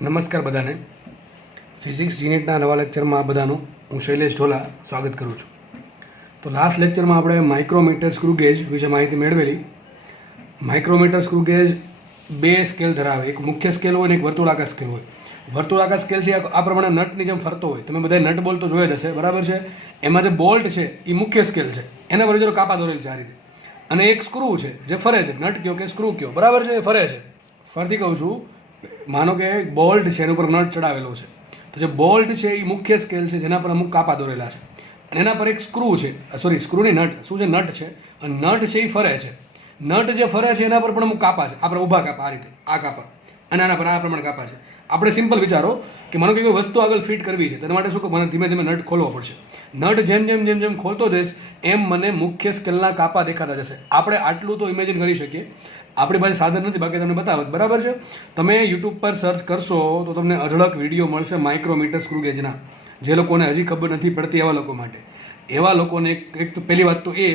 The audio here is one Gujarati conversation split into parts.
નમસ્કાર બધાને. ફિઝિક્સ યુનિટના નવા લેક્ચરમાં બધાનું હું શૈલેષ ઢોલા સ્વાગત કરું છું. તો લાસ્ટ લેક્ચરમાં આપણે માઇક્રોમીટર સ્ક્રૂ ગેજ વિશે માહિતી મેળવેલી. માઇક્રોમીટર સ્ક્રૂ ગેજ બે સ્કેલ ધરાવે, એક મુખ્ય સ્કેલ હોય ને એક વર્તુળાકાર સ્કેલ હોય. વર્તુળાકાર સ્કેલ છે આ પ્રમાણે નટની જેમ ફરતો હોય. તમે બધા નટ બોલ્ટ તો જોયા જ હશે, બરાબર છે. એમાં જે બોલ્ટ છે એ મુખ્ય સ્કેલ છે, એના પર જો કાપા દોરેલ છે આ રીતે. અને એક સ્ક્રૂ છે જે ફરે છે, નટ કયો કે સ્ક્રૂ કયો, બરાબર છે, એ ફરે છે. ફરતી કહું છું, માનો કે બોલ્ટ છે એના ઉપર નટ ચડાવેલો છે. તો જે બોલ્ટ છે એ મુખ્ય સ્કેલ છે જેના પર અમુક કાપા દોરેલા છે, અને એના પર એક સ્ક્રૂ છે, સ્ક્રૂની નટ, શું છે, નટ છે. અને નટ છે એ ફરે છે. નટ જે ફરે છે એના પર પણ અમુક કાપા છે, આપણે ઊભા કાપા, આ રીતે આ કાપા, અને આના પર આ પ્રમાણે કાપા છે. આપણે સિમ્પલ વિચારો કે માનો કે કોઈ વસ્તુ આગળ ફિટ કરવી છે, તેના માટે શું મને ધીમે ધીમે નટ ખોલવો પડશે. નટ જેમ જેમ જેમ જેમ ખોલતો જઈશ એમ મને મુખ્ય સ્કેલના કાપા દેખાતા જશે. આપણે આટલું તો ઇમેજિન કરી શકીએ. આપણી પાસે સાધન નથી, બાકી તમને બતાવત, બરાબર છે. તમે યુટ્યુબ પર સર્ચ કરશો તો તમને અઢળક વિડીયો મળશે માઇક્રોમીટર સ્ક્રૂ ગેજના. જે લોકોને હજી ખબર નથી પડતી એવા લોકો માટે, એવા લોકોને એક તો પહેલી વાત તો એ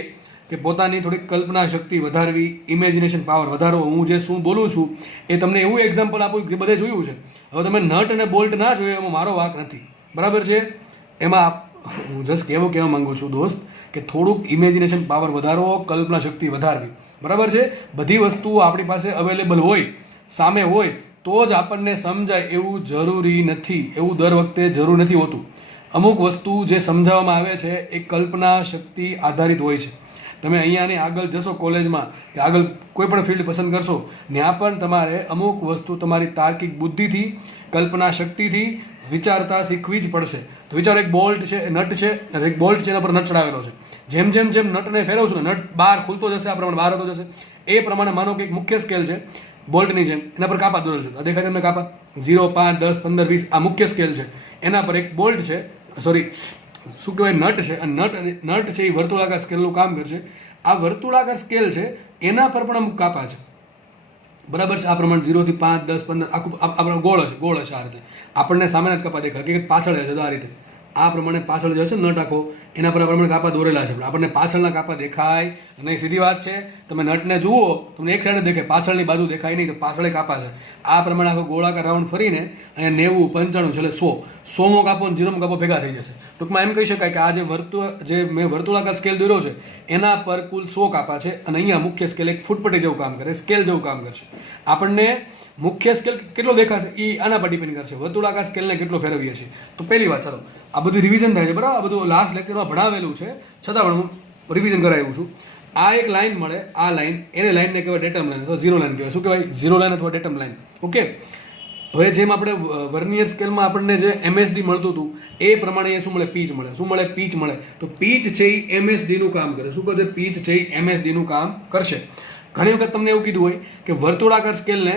કે પોતાની થોડીક કલ્પના શક્તિ વધારવી, ઇમેજિનેશન પાવર વધારવો. હું જે શું બોલું છું એ તમને એવું એક્ઝામ્પલ આપું કે બધે જોયું છે. હવે તમે નટ અને બોલ્ટ ના જોયો એમાં મારો વાંક નથી, બરાબર છે. એમાં હું જસ્ટ કહેવા માંગુ છું દોસ્ત કે થોડુંક ઇમેજિનેશન પાવર વધારવો, કલ્પના શક્તિ વધારવી, બરાબર છે. બધી વસ્તુઓ આપણી પાસે અવેલેબલ હોય, સામે હોય તો જ આપણને સમજાય એવું જરૂરી નથી, એવું દર વખતે જરૂર નથી હોતું. અમુક વસ્તુ જે સમજાવવામાં આવે છે એ કલ્પના શક્તિ આધારિત હોય છે. તમે અહીંયાની આગળ જશો કોલેજમાં કે આગળ કોઈ પણ ફિલ્ડ પસંદ કરશો, ત્યાં પણ તમારે અમુક વસ્તુ તમારી તાર્કિક બુદ્ધિથી, કલ્પના શક્તિથી વિચારતા શીખવી જ પડશે. તો વિચારો, એક બોલ્ટ છે, નટ છે, એક બોલ્ટ છે, એના પર નટ ચડાવેલો છે. જેમ જેમ જેમ નટને ફેરવશું ને નટ બહાર ખુલતો જશે, આ પ્રમાણે બહાર આવતો જશે. એ પ્રમાણે માનો કે એક મુખ્ય સ્કેલ છે બોલ્ટની જેમ, એના પર કાપા દોરેલ છે. દેખાય તમને કાપા 0, 5, 10, 15, 20, આ મુખ્ય સ્કેલ છે. એના પર એક બોલ્ટ છે, શું કહેવાય, નટ છે. અને નટ છે એ વર્તુળાકાર સ્કેલનું કામ કરશે. આ વર્તુળાકાર સ્કેલ છે એના પર પણ અમુક કાપા છે, બરાબર છે. આ પ્રમાણે 0 થી 5, 10, 15 આખું આપણે ગોળ હશે આ રીતે. આપણને સામેના જ કાપા દેખાય કે પાછળ હશે આ રીતે. આ પ્રમાણે પાછળ જે હશે નટ આખો, એના પર આ પ્રમાણે કાપા દોરેલા છે. આપણને પાછળના કાપા દેખાય નહીં, સીધી વાત છે. તમે નટને જુઓ તમને એક સાઈડ દેખાય, પાછળની બાજુ દેખાય નહીં, તો પાછળ કાપા છે. આ પ્રમાણે આખો ગોળાકાર રાઉન્ડ ફરીને અને 90, 95 છેલ્લે 100મો કાપો અને 0મો કાપો ભેગા થઈ જશે. ટૂંકમાં એમ કહી શકાય કે આ જે મેં વર્તુળાકાર સ્કેલ દોર્યો છે એના પર કુલ 100 કાપા છે. અને અહીંયા મુખ્ય સ્કેલ એક ફૂટપટ્ટી જેવું કામ કરે, સ્કેલ જેવું કામ કરશે. આપણને મુખ્ય સ્કેલ કેટલો દેખાશે એ આના પર ડિપેન્ડ કરશે, વર્તુળાકાર સ્કેલને કેટલો ફેરવીએ છીએ. તો પહેલી વાત, ચાલો આ બધું રિવિઝન થાય છે, બરાબર. આ બધું લાસ્ટ લેક્ચરમાં ભણાવેલું છે, છતાં પણ હું રિવિઝન કરાવ્યું છું. આ એક લાઇન મળે, આ લાઇન, એને લાઇનને કહેવાય ડેટમ લાઇન અથવા ઝીરો લાઇન કહેવાય. શું કહેવાય? ઝીરો લાઇન અથવા ડેટમ લાઇન. ઓકે. હવે જેમ આપણે વર્નિયર સ્કેલમાં આપણને જે MSD મળતું હતું એ પ્રમાણે શું મળે? પીચ મળે. શું મળે? પીચ મળે. તો પીચ છે એ MSD નું કામ કરે. શું કરશે? પીચ છે એ MSD નું કામ કરશે. ઘણી વખત તમને એવું કીધું હોય કે વર્તુળાકાર સ્કેલને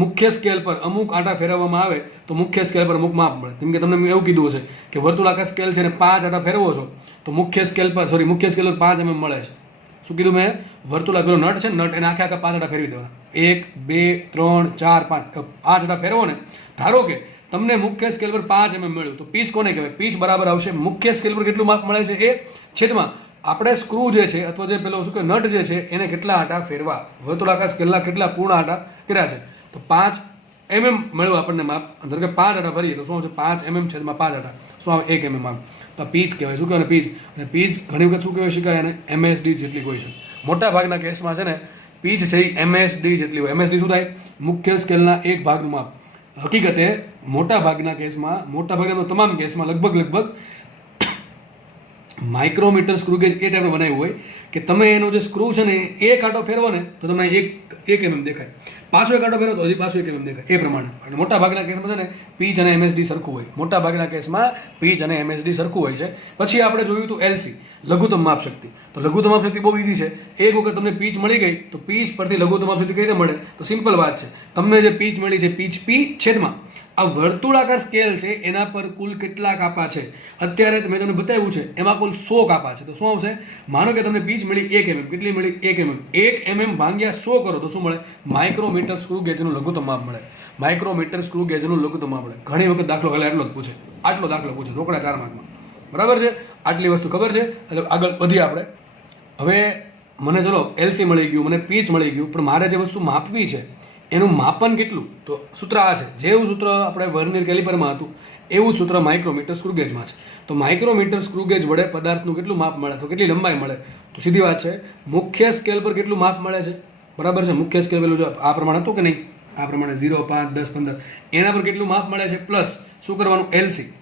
મુખ્ય સ્કેલ પર અમુક આંટા ફેરવવામાં આવે તો મુખ્ય સ્કેલ પર અમુક માપ મળે. જેમ કે તમને એવું કીધું હશે કે વર્તુળાકાર સ્કેલ છે ને 5 આંટા ફેરવો છો તો મુખ્ય સ્કેલ પર 5 mm મળે છે. શું કીધું મેં? વર્તુળાકાર નટ છે, નટ એને આખા 5 આંટા ફેરવી દેવાના. 1, 2, 3, 4, 5 આંટા ફેરવો ને, ધારો કે તમને મુખ્ય સ્કેલ પર 5 mm મળ્યું તો પીચ કોને કહેવાય? પીચ બરાબર આવશે મુખ્ય સ્કેલ પર કેટલું માપ મળે છે એ છેદમાં આપણે સ્ક્રૂ જે છે અથવા જે પેલો શું કે નટ જે છે એને કેટલા આંટા ફેરવા, વર્તુળાકાર સ્કેલના કેટલા પૂર્ણ આંટા કર્યા છે. તો 5 mm મળ્યું આપણને માપ. ધારો કે 5 આંટા ફરીએ તો શું આવશે? 5 mm છેદમાં 5 આંટા શું આવે? 1 mm આવે. તો પીચ કહેવાય. શું કહેવાય? પીચ. અને પીચ ઘણી વખત શું કહેવાય શીખાય એને? MSD જેટલી હોય છે. મોટા ભાગના કેસમાં છે ને પીચ છે એ MSD જેટલી હોય. MSD શું થાય? મુખ્ય સ્કેલના એક ભાગનું માપ. હકીકતે મોટા ભાગના તમામ કેસમાં લગભગ માઇક્રોમીટર સ્ક્રૂ ગેજ એ ટાઈપે બનાવ્યું હોય કે તમે એનો જે સ્ક્રૂ છે ને એક આંટો ફેરવો ને તો તમને 1 mm દેખાય, પાછો એક આંટો ફેરવો તો હજી પાછો 1 mm દેખાય. એ પ્રમાણે મોટા ભાગના કેસમાં છે ને પીચ અને MSD સરખું હોય. મોટા ભાગના કેસમાં પીચ અને MSD સરખું હોય છે. પછી આપણે જોયું હતું LC, લઘુત્તમ માપ શક્તિ. તો લઘુત્તમ માપ શક્તિ બહુ ઈઝી છે. એક વખત તમને પીચ મળી ગઈ તો પીચ પરથી લઘુત્તમ માપ શક્તિ કઈ રીતે મળે? તો સિમ્પલ વાત છે, તમને જે પીચ મળી છે પીચ P છેદમાં આ વર્તુળાકાર સ્કેલ છે એના પર કુલ કેટલા કાપા છે અત્યારે મેં તમને બતાવ્યું છે એમાં કુલ 100 કાપા છે. તો શું આવશે? માનો કે તમને પીચ મળી 1 mm. કેટલી મળી? 1 mm. 1 mm ભાગ્યા 100 કરો તો શું મળે? માઇક્રોમીટર સ્ક્રૂ ગેજનું લઘુત્તમ માપ મળે. માઇક્રોમીટર સ્ક્રૂ ગેજનું લઘુત્તમ માપ મળે. ઘણી વખત દાખલો પહેલા એટલો જ પૂછે, આટલો દાખલો પૂછે રોકડા 4 માર્કમાં, બરાબર છે. આટલી વસ્તુ ખબર છે એટલે આગળ વધીએ આપણે. હવે મને ચલો LC મળી ગયું, મને પીચ મળી ગયું, પણ મારે જે વસ્તુ માપવી છે એનું માપન કેટલું, તો સૂત્ર આ છે. જેવું સૂત્ર આપણે વર્નિયર કેલિપરમાં હતું એવું જ સૂત્ર માઇક્રોમીટર સ્ક્રુગેજમાં છે. તો માઇક્રોમીટર સ્ક્રુગેજ વડે પદાર્થનું કેટલું માપ મળે, તો કેટલી લંબાઈ મળે, તો સીધી વાત છે મુખ્ય સ્કેલ પર કેટલું માપ મળે છે, બરાબર છે. મુખ્ય સ્કેલ પેલું જો આ પ્રમાણે હતું કે નહીં, આ પ્રમાણે 0, 5, 10, 15 એના પર કેટલું માપ મળે છે, પ્લસ શું કરવાનું,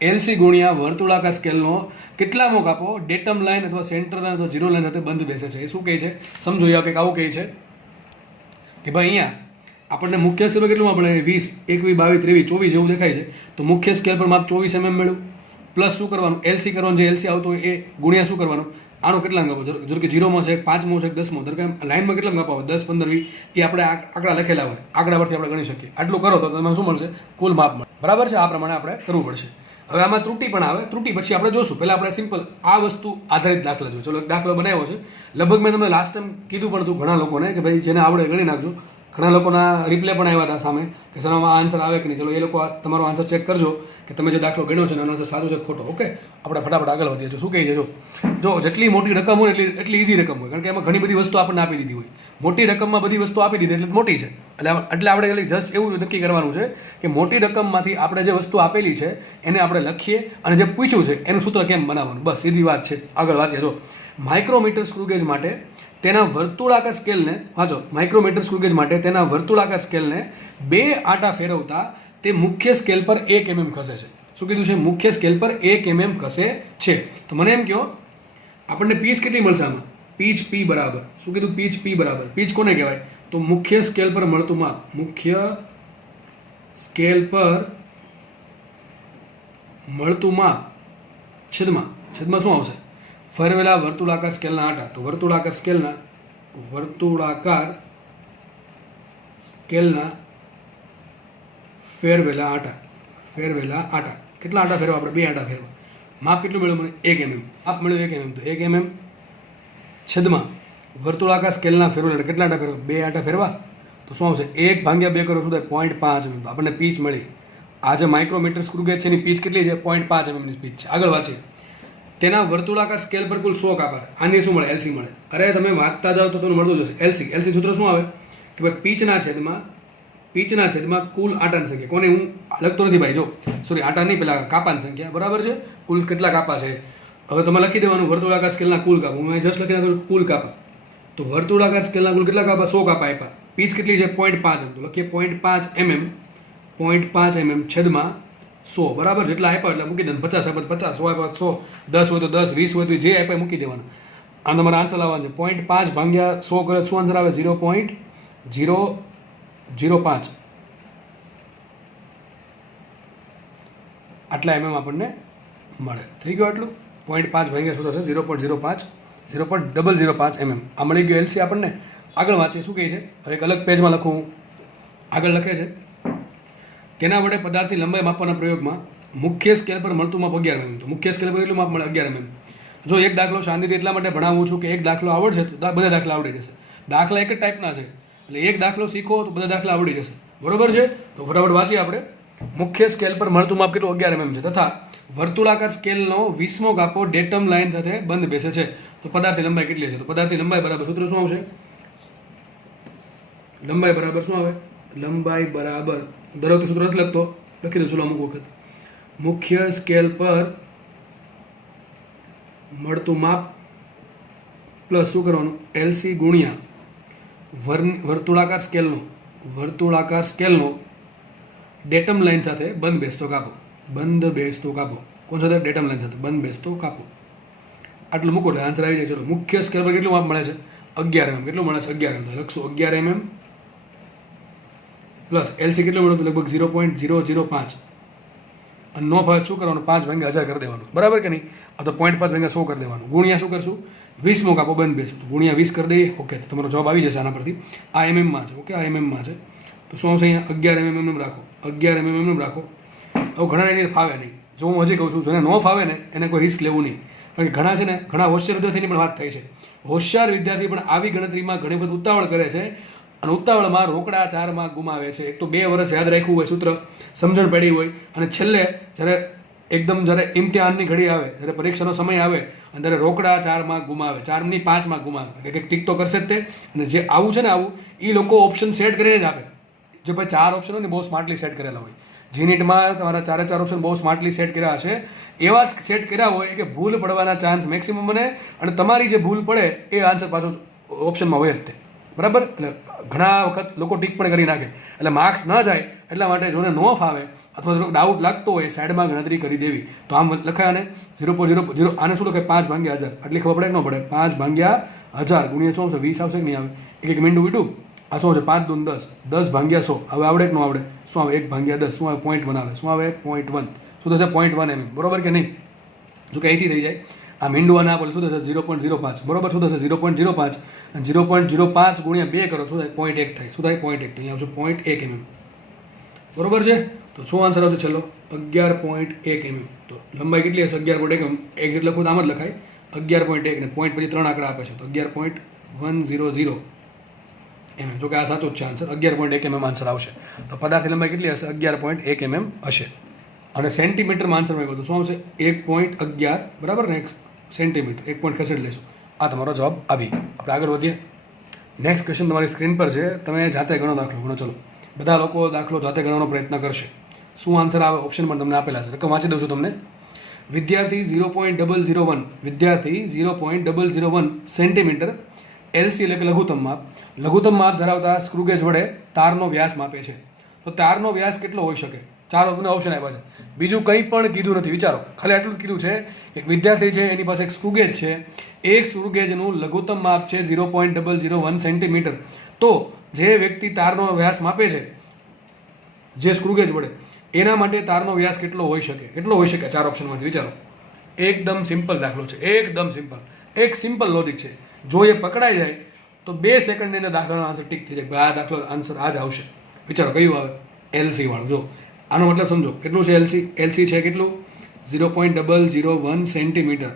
એલસી ગુણ્યા વર્તુળાકાર સ્કેલનો કેટલામો કાપો ડેટમ લાઇન અથવા સેન્ટર લાઇન અથવા ઝીરો લાઇન સાથે બંધ બેસે છે. એ શું કહે છે સમજો, યા કંઈક આવું કહે છે કે ભાઈ અહીંયા આપણને મુખ્ય સ્કેલ પર કેટલું માપ મળે, 20, 21, 22, 23, 24 જેવું દેખાય છે. તો મુખ્ય સ્કેલ પર માપ 24 mm મળ્યું, પ્લસ શું કરવાનું, એલસી કરવાનું, જે એલસી આવતો હોય એ ગુણ્યા શું કરવાનું, આનો કેટલા કાપો, જો કે 0માં છે, 5માં છે, 10માં, ધારો કે લાઇનમાં કેટલા કાપો આવે, 10, 15, 20, એ આપણે આંકડા લખેલા હોય, આંકડા પરથી આપણે ગણી શકીએ. આટલું કરો તો તમને શું મળશે, કુલ માપ મળે, બરાબર છે. આ પ્રમાણે આપણે કરવું પડશે. હવે આમાં ત્રુટિ પણ આવે, ત્રુટિ પછી આપણે જોશું. પહેલાં આપણે સિમ્પલ આ વસ્તુ આધારિત દાખલા જોઈએ. ચલો એક દાખલો બનાવ્યો છે, લગભગ મેં તમને લાસ્ટ ટાઈમ કીધું પણ હતું ઘણા લોકોને કે ભાઈ જેને આવડે ગણી નાખજો. ઘણા લોકોના રિપ્લે પણ આવ્યા હતા સામે કે સર આમાં આન્સર આવે કે નહીં. ચલો એ લોકો તમારો આન્સર ચેક કરજો કે તમે જે દાખલો ગણ્યો છે એનો આન્સર સાચો છે ખોટો. ઓકે, આપણે ફટાફટ આગળ વધીએ છીએ. શું કહી છે જો જેટલી મોટી રકમ હોય એટલી ઇઝી રકમ હોય, કારણ કે એમાં ઘણી બધી વસ્તુ આપણને આપી દીધી હોય. મોટી રકમમાં બધી વસ્તુ આપી દીધી એટલે મોટી છે. એટલે આપણે જસ્ટ એવું નક્કી કરવાનું છે કે મોટી રકમમાંથી આપણે જે વસ્તુ આપેલી છે એને આપણે લખીએ અને જે પૂછ્યું છે એનું સૂત્ર કેમ બનાવવાનું, બસ સીધી વાત છે. આગળ વાંચીએ. જો માઇક્રોમીટર સ્ક્રુગેજ માટે તેના વર્તુળાકાર સ્કેલને વાંચો, માઇક્રોમીટર સ્ક્રુગેજ માટે તેના વર્તુળાકાર સ્કેલને 2 આંટા ફેરવતા તે મુખ્ય સ્કેલ પર 1 mm ખસે છે. શું કીધું છે, મુખ્ય સ્કેલ પર 1 mm ખસે છે. તો મને એમ કહો આપણને પીચ કેટલી મળશે આમાં, પીચ પી બરાબર, શું કીધું, પીચ પી બરાબર. પીચ કોને કહેવાય, તો મુખ્ય સ્કેલ પર મળતું માપ, મુખ્ય સ્કેલ પર મળતું માપ છેદમાં શું આવશે, ફેરવેલા વર્તુળાકાર સ્કેલના આંટા. તો વર્તુળાકાર સ્કેલના ફેરવેલા આંટા કેટલા આંટા ફેરવા, આપણે 2 આંટા ફેરવા. માપ કેટલું મળ્યું મને, 1 mm. માપ મળ્યું 1 mm, તો 1 mm છેદમાં વર્તુળાકાર સ્કેલના ફેરવેલા કેટલા આંટા ફેરવા, 2 આંટા ફેરવા. તો શું આવશે, 1/2 કરો શું થાય, 0.5 mm. આપણને પીચ મળી. આ જે માઇક્રોમીટર સ્ક્રુગેજ છે એની પીચ કેટલી છે, 0.5 mm ની પીચ છે. આગળ વાંચીએ. તેના વર્તુળાકાર સ્કેલ પર કુલ 100 કાપા. આની શું મળે, એલસી મળે. અરે તમે વાંચતા જાઓ તો તમને મળતું જશે. એલસી સૂત્ર શું આવે કે ભાઈ પીચના છેદમાં કુલ આંટાની સંખ્યા. કોને હું લખતો નથી ભાઈ, જો સોરી આંટા નહીં, પેલા કાપાની સંખ્યા, બરાબર છે. કુલ કેટલા કાપા છે હવે તમે લખી દેવાનું, વર્તુળાકાર સ્કેલના કુલ કાપા. હું જસ્ટ લખી નાખું કુલ કાપા. તો વર્તુળાકાર સ્કેલના કુલ કેટલા કાપા, 100 કાપા આપ્યા. પીચ કેટલી છે, 0.5 mm. તો લખીએ 0.5 mm છેદમાં 100, બરાબર. જેટલા આપ્યા એટલે મૂકી દેવાનું. 50 આપ્યા 50, 100 આપ્યા 100, 10 હોય તો 10, 20 હોય તો જે આપ્યા મૂકી દેવાના. આ તમારે આન્સર લાવવાનો છે. 0.5 ભાગ્યા 100 કરે શું આન્સર આવે, 0.005. આટલા mm આપણને મળે. થઈ ગયું આટલું. 0.5 ભાગ્યા શું થશે, 0.05, 0.005 mm. આ મળી ગયું એલસી આપણને. આગળ વાંચીએ શું કહે છે. હવે એક અલગ પેજમાં લખું. આગળ લખે છે તેના વડે પદાર્થની લંબાઈ માપવાના પ્રયોગમાં મુખ્ય સ્કેલ પર મળતું માપ 11 mm. તો મુખ્ય સ્કેલ પર કેટલું માપ મળે, 11 mm. જો એક દાખલો શાંતિથી એટલા માટે ભણાવું છું કે એક દાખલો આવડશે તો બધા દાખલા આવડી જશે. દાખલા એક જ ટાઈપના છે એટલે એક દાખલો શીખો તો બધા દાખલા આવડી જશે, બરોબર છે. તો ફટાફટ વાંચીએ આપણે. મુખ્ય સ્કેલ પર મળતું માપ કેટલું, 11 mm છે, તથા વર્તુળાકાર સ્કેલનો 20મો કાપો ડેટમ લાઇન સાથે બંધ બેસે છે. તો પદાર્થની લંબાઈ કેટલી છે, તો પદાર્થની લંબાઈ બરાબર સૂત્ર શું આવશે, લંબાઈ બરાબર શું આવે, લંબાઈ બરાબર દરેક સૂત્ર નથી લખતો, લખી દઉં ચલો અમુક વખત. મુખ્ય સ્કેલ પર મળતું માપ પ્લસ શું કરવાનું, એલસી ગુણ્યા વર્તુળાકાર સ્કેલનો ડેટમ લાઇન સાથે બંધ બેસતો કાપો. કોણ સાથે, ડેટમ લાઇન સાથે બંધ બેસતો કાપો. આટલું મૂકો એટલે આન્સર આવી જાય. ચલો મુખ્ય સ્કેલ પર કેટલું માપ મળે છે, 11 mm. કેટલું મળે છે, 11 mm. લખશું 11 mm પ્લસ એલસી કેટલું મળે, લગભગ 0.005. અને નો ભાવે શું કરવાનું, 5 ભાગ્યા 1000 કરી દેવાનું, બરાબર કે નહીં. આ તો 0.5 ભાગ્યા 100 કરી દેવાનું. ગુણ્યા શું કરશું, 20મો કાપો બંધ બેસું, તો ગુણ્યા 20 કરી દઈએ. ઓકે, તો તમારો જવાબ આવી જશે આના પરથી. આ mm છે. ઓકે, આ mm છે. તો શું આવશે અહીંયા, 11 mm રાખો, 11 mm રાખો. હવે ઘણા એને ફાવે નહીં. જો હું હજી કહું છું, જેને ન ફાવે ને એને કોઈ રિસ્ક લેવું નહીં. કારણ કે ઘણા છે ને, ઘણા હોશિયાર વિદ્યાર્થીની પણ વાત થઈ છે. હોશિયાર વિદ્યાર્થી પણ આવી ગણતરીમાં ઘણી બધી ઉતાવળ કરે છે અને ઉતાવળમાં રોકડા 4 માર્ક ગુમાવે છે. એક તો 2 વર્ષ યાદ રાખ્યું હોય, સૂત્ર સમજણ પડી હોય, અને છેલ્લે જ્યારે ઇમ્તિહાનની ઘડી આવે, જ્યારે પરીક્ષાનો સમય આવે અને ત્યારે રોકડા 4 માર્ક ગુમાવે, 4 નહીં 5 માર્ક ગુમાવે. એટલે ટીક તો કરશે જ તે. અને જે આવું છે ને, આવું એ લોકો ઓપ્શન સેટ કરીને જ આપે. જો ભાઈ 4 ઓપ્શન હોય ને બહુ સ્માર્ટલી સેટ કરેલા હોય, જીનીટમાં તમારા 4 ઓપ્શન બહુ સ્માર્ટલી સેટ કર્યા હશે, એવા જ સેટ કર્યા હોય કે ભૂલ પડવાના ચાન્સ મેક્સિમમ બને, અને તમારી જે ભૂલ પડે એ આન્સર પાછો ઓપ્શનમાં હોય જ તે, બરાબર. એટલે ઘણા વખત લોકો ટીક પણ કરી નાખે, એટલે માર્ક્સ ન જાય એટલા માટે જોને ન ફાવે અથવા થોડોક ડાઉટ લાગતો હોય સાઈડમાં ગણતરી કરી દેવી. તો આમ લખાય આને 0.00, આને શું લખાય 5/1000, આટલી ખબર પડે કે ન પડે? 5/1000 ગુણ્યા શું આવશે? 20 આવશે કે નહીં આવે? એક મીંડું વીડું, આ શું છે? 5 દૂન 10, 10/100. હવે આવડે કે ન આવડે? શું આવે? 1/10 શું આવે? 0.1 આવે. શું આવે? 0.1. શું થશે? 0.1 mm, બરોબર કે નહીં? જો કે અહીંથી થઈ જાય આ મીંડું અને આપેલું શું થશે? 0.05, બરોબર. શું થશે? 0.05, અને 0.05 ગુણ્યા 2 કરો શું થાય? 0.1 થાય. શું થાય? 0.1. અહીંયા આવશે 0.1 mm, બરોબર છે. તો શું આન્સર આવશે? છેલ્લો 11.1 mm. તો લંબાઈ કેટલી હશે? 11.1 mm. એક્ઝેક્ટ લખો તો આમ જ લખાય 11.1, ને પોઈન્ટ પછી 3 આંકડા આપે છે, તો 11.100 mm. જો કે આ સાચું જ છે આન્સર, 11.1 mm આન્સર આવશે. તો પદાર્થની લંબાઈ કેટલી હશે? 11.1 mm હશે. અને સેન્ટીમીટરમાં આન્સર મેં કહ્યું શું આવશે? 1.11, બરાબર ને? 1 સેન્ટીમીટર, 1 પોઈન્ટ ખસેડી લઈશું. આ તમારો જવાબ આવી ગયો. આપણે આગળ વધીએ. નેક્સ્ટ ક્વેશ્ચન તમારી સ્ક્રીન પર છે, તમે જાતે ગણો દાખલો. ગણો ચલો. બધા લોકો દાખલો જાતે ગણવાનો પ્રયત્ન કરશે. શું આન્સર આવે? ઓપ્શન પણ તમને આપેલા છે, રકમ વાંચી દઉં છું તમને. વિદ્યાર્થી 0.001, વિદ્યાર્થી 0.001 સેન્ટીમીટર એલસી એટલે કે લઘુત્તમ માપ ધરાવતા સ્ક્રુગેજ વડે તારનો વ્યાસ માપે છે. તો તારનો વ્યાસ કેટલો હોઈ શકે? 4 ઓપ્શન આપ્યા છે, બીજું કંઈ પણ કીધું નથી. વિચારો, ખાલી આટલું જ કીધું છે. એક વિદ્યાર્થી છે, એની પાસે એક સ્ક્રુગેજ છે, એક સ્ક્રુગેજનું લઘુત્તમ માપ છે 0.001 સેન્ટીમીટર. તો જે વ્યક્તિ તારનો વ્યાસ માપે છે જે સ્ક્રુગેજ વડે, એના માટે તારનો વ્યાસ કેટલો હોઈ શકે? કેટલો હોઈ શકે? 4 ઓપ્શનમાંથી વિચારો. એકદમ સિમ્પલ દાખલો છે, એકદમ સિમ્પલ, એક સિમ્પલ લોજિક છે. જો એ પકડાઈ જાય તો 2 સેકન્ડની અંદર દાખલાનો આન્સર ટીક થઈ જાય. આ દાખલો આન્સર આ જ આવશે. વિચારો કયું આવે? એલસી વાળું. જો આનો મતલબ સમજો, કેટલું છે એલસી? એલસી છે કેટલું? 0.001 સેન્ટીમીટર.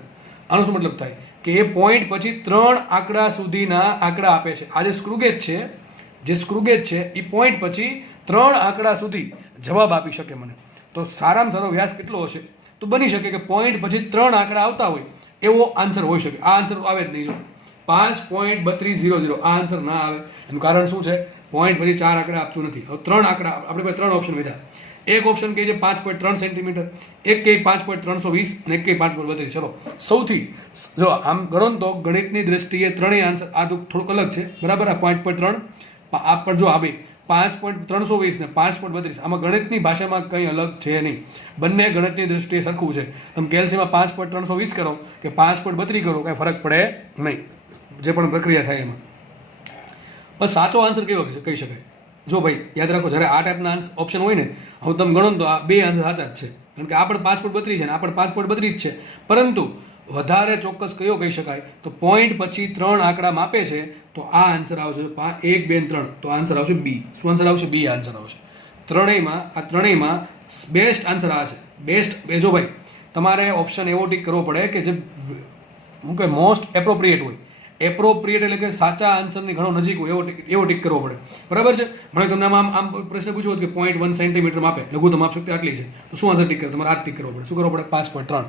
આનો શું મતલબ થાય? કે એ પોઈન્ટ પછી 3 આંકડા સુધીના આંકડા આપે છે. આ જે સ્ક્રુગેજ છે એ પોઈન્ટ પછી 3 આંકડા સુધી જવાબ આપી શકે મને. તો સારામાં સારો વ્યાસ કેટલો હશે? તો બની શકે કે પોઈન્ટ પછી 3 આંકડા આવતા હોય એવો આન્સર હોઈ શકે. આ આન્સર આવે જ નહીં. જો 5.3200 આ આન્સર ના આવે. એનું કારણ શું છે? પોઈન્ટ પછી 4 આંકડા આપતું નથી. હવે 3 આંકડા આપણે પાસે 3 ઓપ્શન વધ્યા. એક ઓપ્શન કહે છે 5.3 સેન્ટીમીટર, એક કહે 5.320, અને એક કહે 5.32. ચલો સૌથી જો આમ ગણો ને તો ગણિતની દ્રષ્ટિએ ત્રણેય આન્સર આ તો થોડુંક અલગ છે, બરાબર. આ 5.3 આ પણ જો આ બે 5.320 ને 5.32, આમાં ગણિતની ભાષામાં કંઈ અલગ છે નહીં. બંને ગણિતની દ્રષ્ટિએ સરખું છે. તમે કેલ્સીમાં 5.320 કરો કે 5.32 કરો, કાંઈ ફરક પડે નહીં, જે પણ પ્રક્રિયા થાય એમાં. બસ સાચો આન્સર કયો કહી શકાય? જો ભાઈ યાદ રાખો, જ્યારે આ ટાઈપના ઓપ્શન હોય ને, હવે તમે ગણો તો આ 2 આન્સર સાચા જ છે, કારણ કે આ પણ 5.32 છે ને આ પણ 5.32 છે. પરંતુ વધારે ચોક્કસ કયો કહી શકાય? તો પોઈન્ટ પછી 3 આંકડા માપે છે, તો આ આન્સર આવશે 1, 2, 3. તો આન્સર આવશે બી. શું આન્સર આવશે? બી આન્સર આવશે. ત્રણેયમાં બેસ્ટ આન્સર આ છે. બેસ્ટ. જો ભાઈ તમારે ઓપ્શન એવો ટીક કરવો પડે કે જે શું કે મોસ્ટ એપ્રોપ્રિએટ હોય. એપ્રોપ્રિએટ એટલે કે સાચા આન્સરની ઘણો નજીક હોય એવો ટીક કરવો પડે, બરાબર છે. મને તમને આમ પ્રશ્ન પૂછ્યો કે 0.1 સેન્ટીમીટર માપે, લઘુત્તમ માપ શક્તિ આટલી છે, તો શું આન્સર ટીક કરે? તમારે આ ટીક કરવો પડે. શું કરવો પડે? 5.3.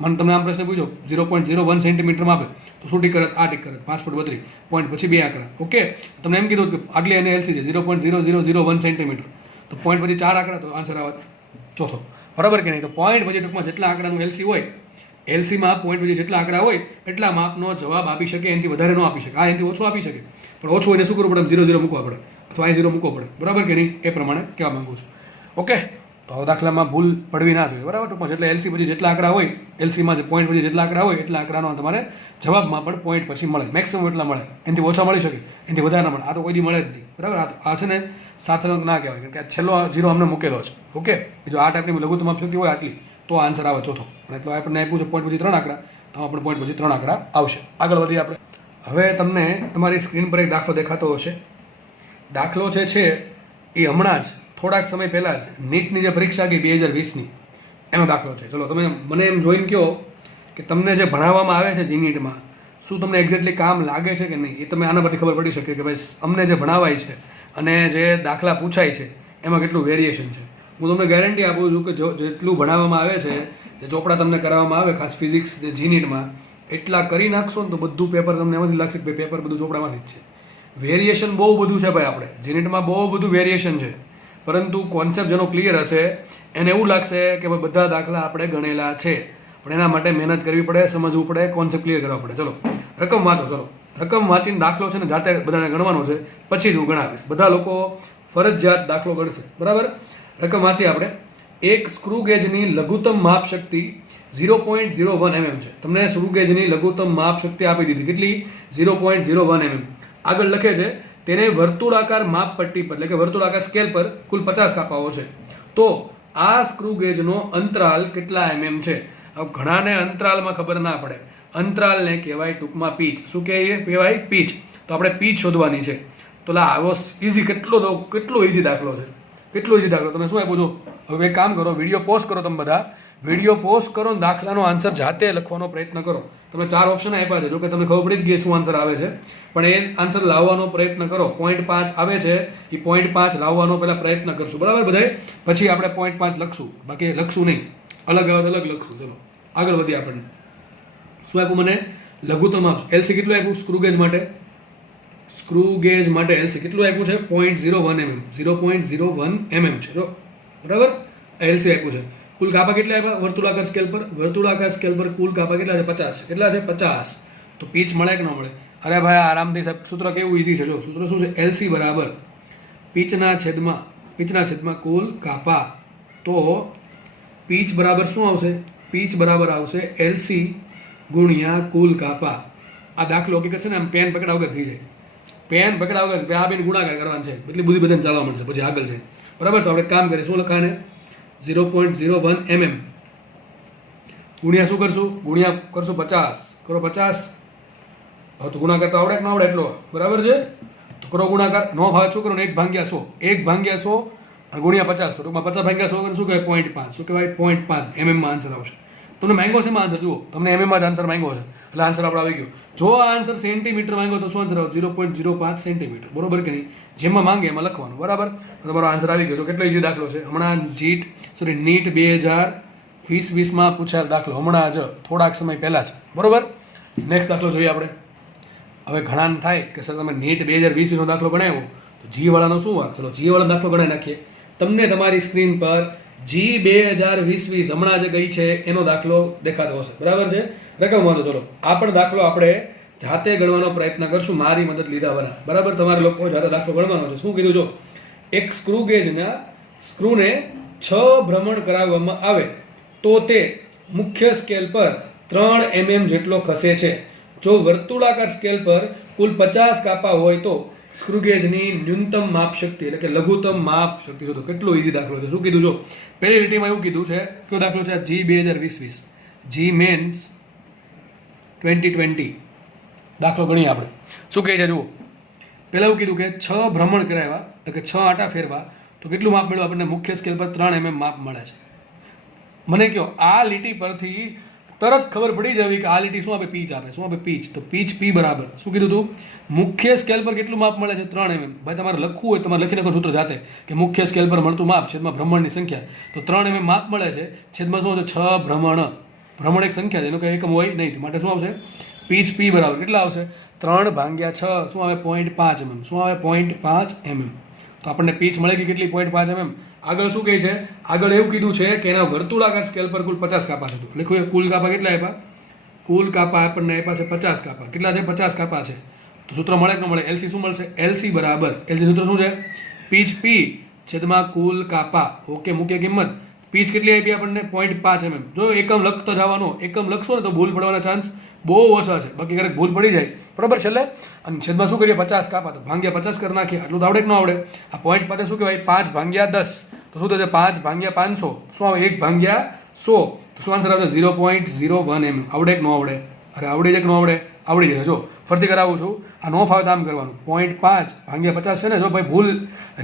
મને તમને આમ પ્રશ્ન પૂછ્યો 0.01 સેન્ટીમીટર માપે, તો શું ટીક કરે? આ ટીક કરે 5.32, પોઈન્ટ પછી 2 આંકડા. ઓકે, તમને એમ કીધું કે આગલી અને એલસી છે 0.0001 સેન્ટીમીટર, તો પોઈન્ટ પછી 4 આંકડા, તો આન્સર આવે ચોથો, બરાબર કે નહીં? તો પોઈન્ટ પછી ટૂંકમાં જેટલા આંકડાનું એલસી હોય, એલસીમાં પોઈન્ટ પછી જેટલા આંકડા હોય એટલા માપનો જવાબ આપી શકે, એનાથી વધારે ન આપી શકે. આ એનાથી ઓછો આપી શકે, પણ ઓછું એને શું કરવું પડે? 0 મૂકવા પડે અથવા I0 મૂકવો પડે, બરાબર કે નહીં? એ પ્રમાણે કહેવા માંગુ છું. ઓકે, તો હવે દાખલામાં ભૂલ પડવી ના જોઈએ, બરાબર. ટૂંકમાં એટલે એલસી પછી જેટલા આંકડા હોય, એલસીમાં જે પોઈન્ટ પછી જેટલા આંકડા હોય એટલા આંકડાનો તમારે જવાબમાં પણ પોઈન્ટ પછી મળે. મેક્સિમમ એટલા મળે, એનાથી ઓછા મળી શકે, એનાથી વધારે ના મળે. આ તો કોઈ દી મળે જ નહીં, બરાબર. આ છે ને સાર્થક ના કહેવાય, કારણ કે આ છેલ્લો 0 અમને મૂકેલો છે. ઓકે, જો આ ટાઈપની લઘુત્તમ શક્તિ હોય આટલી, તો આન્સર આવે ચોથો. અને એટલે આપણને આપ્યું છે પોઈન્ટ પછી 3 આંકડા, તો આપણે પોઈન્ટ પછી 3 આંકડા આવશે. આગળ વધીએ આપણે. હવે તમને તમારી સ્ક્રીન પર એક દાખલો દેખાતો હશે. દાખલો જે છે એ હમણાં જ થોડાક સમય પહેલાં જ નીટની જે પરીક્ષા ગઈ 2020ની, એનો દાખલો છે. ચલો તમે મને એમ જોઈને કહો કે તમને જે ભણાવવામાં આવે છે જીનીટમાં, શું તમને એક્ઝેક્ટલી કામ લાગે છે કે નહીં? એ તમે આના પરથી ખબર પડી શકે કે ભાઈ અમને જે ભણાવાય છે અને જે દાખલા પૂછાય છે એમાં કેટલું વેરિએશન છે. હું તમને ગેરંટી આપું છું કે જેટલું ભણાવવામાં આવે છે, જે ચોપડા તમને કરાવવામાં આવે, ખાસ ફિઝિક્સ જે જીનીટમાં, એટલા કરી નાખશો ને તો બધું પેપર તમને એમાંથી લાગશે કે પેપર બધું ચોપડામાંથી જ છે. વેરિએશન બહુ બધું છે ભાઈ, આપણે જીનિટમાં બહુ બધું વેરિએશન છે, પરંતુ કોન્સેપ્ટ જેનો ક્લિયર હશે એને એવું લાગશે કે ભાઈ બધા દાખલા આપણે ગણેલા છે, પણ એના માટે મહેનત કરવી પડે, સમજવું પડે, કોન્સેપ્ટ ક્લિયર કરવા પડે. ચલો રકમ વાંચો. ચલો રકમ વાંચીને દાખલો છે ને જાતે બધાને ગણવાનો છે, પછી જ હું ગણાવીશ. બધા લોકો ફરજિયાત દાખલો ગણશે, બરાબર? રકમ વાંચીએ આપણે. એક સ્ક્રૂ ગેજની લઘુત્તમ માપ શક્તિ 0.01 mm છે. તમને સ્ક્રૂ ગેજની લઘુત્તમ માપ શક્તિ આપી દીધી, કેટલી? 0.01 mm. આગળ લખે છે તેને વર્તુળાકાર માપ પટ્ટી પર એટલે કે વર્તુળાકાર સ્કેલ પર કુલ 50 કાપાઓ છે, તો આ સ્ક્રૂ ગેજનો અંતરાલ કેટલા mm છે? હવે ઘણાને અંતરાલમાં ખબર ના પડે. અંતરાલને કહેવાય ટૂંકમાં પીચ. શું કહેવાય? પીચ. તો આપણે પીચ શોધવાની છે. તો આવો ઇઝી, કેટલો ઇઝી દાખલો છે, કેટલો ઇઝી દાખલો. તમે શું આપ્યું છો? હવે એક કામ કરો, વિડીયો પોઝ કરો, તમે બધા વિડીયો પોઝ કરો, દાખલાનો આન્સર જાતે લખવાનો પ્રયત્ન કરો. તમે 4 ઓપ્શન આપ્યા છે, જો કે તમને ખબર પડી જ ગઈ શું આન્સર આવે છે, પણ એ આન્સર લાવવાનો પ્રયત્ન કરો. 0.5 આવે છે, એ 0.5 લાવવાનો પહેલા પ્રયત્ન કરશું, બરાબર બધાય? પછી આપણે 0.5 લખશું, બાકી લખશું નહીં, અલગ લખશું. ચલો આગળ વધીએ. આપણને શું આપ્યું? મને લઘુત્તમ એલસી કેટલું આપ્યું સ્ક્રૂ ગેજ માટે? સ્ક્રૂ ગેજ માટે એલસી કેટલું આપ્યું છે? 0.01 mm. 0.01 mm છે, જો બરાબર એલસી આપ્યું છે. કુલ કાપા કેટલા આપ્યા વર્તુળાકાર સ્કેલ પર? વર્તુળાકાર સ્કેલ પર કુલ કાપા કેટલા છે? 50. કેટલા છે? 50. તો પીચ મળે કે ન મળે? અરે ભાઈ આરામથી સાહેબ, સૂત્ર કેવું ઈઝી છે. જો સૂત્ર શું છે? એલસી બરાબર પીચના છેદમાં કુલ કાપા. તો પીચ બરાબર શું આવશે? પીચ બરાબર આવશે એલસી ગુણ્યા કુલ કાપા. આ દાખલો હકીકત છે ને આમ પેન પકડા વગર થઈ જાય. પેન પકડા વગર આ બેન ગુણાકાર કરવાનું છે, એટલી બધી બધાને ચાલવા મળશે પછી આગળ છે, બરાબર? તો આપણે કામ કરીએ, શું લખાને? 0.01 mm ગુણ્યા શું કરશું? ગુણ્યા કરશું 50. કરો 50. હવે તો ગુણાકાર તો આવડે કે ન આવડે એટલો, બરાબર છે? તો કરો ગુણાકાર. નો ભાવે શું કરો? 1/100. 1/100 ગુણ્યા 50. તો ટૂંકમાં 50/100 શું કહેવાય? 0.5. શું કહેવાય? 0.5 mm માં આન્સર આવશે. તમને માંગ્યો છે એમાં આન્સર? જુઓ, તમને mm માં જ આન્સર માંગ્યો છે, એટલે આન્સર આપણે આવી ગયો. જો આ આન્સર સેન્ટીમીટર માંગ્યો તો શું આન્સર આવે? 0.05 સેન્ટીમીટર, બરોબર કે નહીં? જેમાં માંગે એમાં લખવાનું, બરાબર? તો તમારો આન્સર આવી ગયો. તો કેટલો ઈઝી દાખલો છે. હમણાં નીટ 2020માં પૂછાયેલ દાખલો, હમણાં જ થોડાક સમય પહેલા છે, બરોબર? નેક્સ્ટ દાખલો જોઈએ આપણે. હવે ઘણાને થાય કે સર તમે નીટ 2020નો દાખલો ગણાવ્યો, તો જી વાળાનો શું વાત? ચલો જી વાળા દાખલો ગણાવી નાખીએ. તમને તમારી સ્ક્રીન પર જી 2020 હમણાં જે ગઈ છે એનો દાખલો દેખાતો હશે, બરાબર છે? રકમ વાંધો. ચલો આ પણ દાખલો આપણે જાતે ગણવાનો પ્રયત્ન કરશું, મારી મદદ લીધા વગર, બરાબર? તમારે લોકો જાતે દાખલો ગણવાનો છે. શું કીધું? જો એક સ્ક્રૂ ગેજના સ્ક્રૂને 6 ભ્રમણ કરાવવામાં આવે તો તે મુખ્ય સ્કેલ પર 3 mm જેટલો ખસે છે. જો વર્તુળાકાર સ્કેલ પર કુલ 50 કાપા હોય તો સ્ક્રૂ ગેજની ન્યૂનતમ માપ શક્તિ એટલે કે લઘુત્તમ માપ શક્તિ શોધો. કેટલો ઈઝી દાખલો છે. શું કીધું? જો પહેલી લીટીમાં એવું કીધું છે, કયો દાખલો છે? જી 2020 જી મેન્સ 2020 દાખલો ગણીએ આપણે. શું કહે છે? જુઓ, પહેલાં એવું કીધું કે 6 ભ્રમણ કરાવ્યા એટલે કે 6 આંટા ફેરવા તો કેટલું માપ મળ્યું આપણને? મુખ્ય સ્કેલ પર 3 mm માપ મળે છે. મને કહો આ લીટી પરથી તરત ખબર પડી જવી કે આ લીટી શું આપે? પીચ આપે. શું આપે? પીચ. તો પીચ પી બરાબર શું કીધું તું? મુખ્ય સ્કેલ પર કેટલું માપ મળે છે? 3 mm. ભાઈ તમારે લખવું હોય તમારે લખી નાખો સૂત્ર જાતે કે મુખ્ય સ્કેલ પર મળતું માપ છેદમાં ભ્રમણની સંખ્યા. તો 3 mm માપ મળે છે, છેદમાં શું છે? 6 ભ્રમણ. ભ્રમણ એક સંખ્યા છે, એનો કંઈ એકમ હોય નહીં, માટે શું આવશે? પીચ પી બરાબર કેટલા આવશે? 3/6 શું આવે? 0.5 mm. શું આવે? 0.5 mm. તો આપણને પીચ મળી ગઈ કેટલી? 0.5 mm. આગળ શું કહે છે? આગળ એવું કીધું છે કે એના વર્તુળાકાર સ્કેલ પર કુલ 50 કાપા છે. લખ્યું કુલ કાપા કેટલા આપ્યા? કુલ કાપા આપણને આપ્યા છે 50 કાપા. કેટલા છે? 50 કાપા છે. તો સૂત્ર મળે કે ન મળે? એલસી શું મળશે? એલસી બરાબર એલસી સૂત્ર શું છે? પીચ પી છેદમાં કુલ કાપા. ઓકે, મૂકીએ કિંમત. પીચ કેટલી આપી આપણને? 0.5 mm. જો એકમ લખતો જવાનો, એકમ લખશો ને તો ભૂલ પડવાના ચાન્સ બહુ ઓછા છે, બાકી ક્યારેક ભૂલ પડી જાય, બરાબર? છેલ્લે અને છેદમાં શું કરીએ? 50 કાપા. તો ભાગ્યા 50 કરી નાખીએ. આટલું તો આવડે કે ન આવડે? આ પોઈન્ટ પાસે શું કહેવાય? 5/10. તો શું થશે? 5/500. શું આવે? 1/100. તો શું આન્સર આવશે? 0.01 mm. આવડે કે ન આવડે? અરે આવડી જાય કે ન આવડે? આવડી જાય. જો ફરતી કરાવું છું, આ નો ફાવે તો આમ કરવાનું. 0.5/50 છે ને? જો ભાઈ ભૂલ,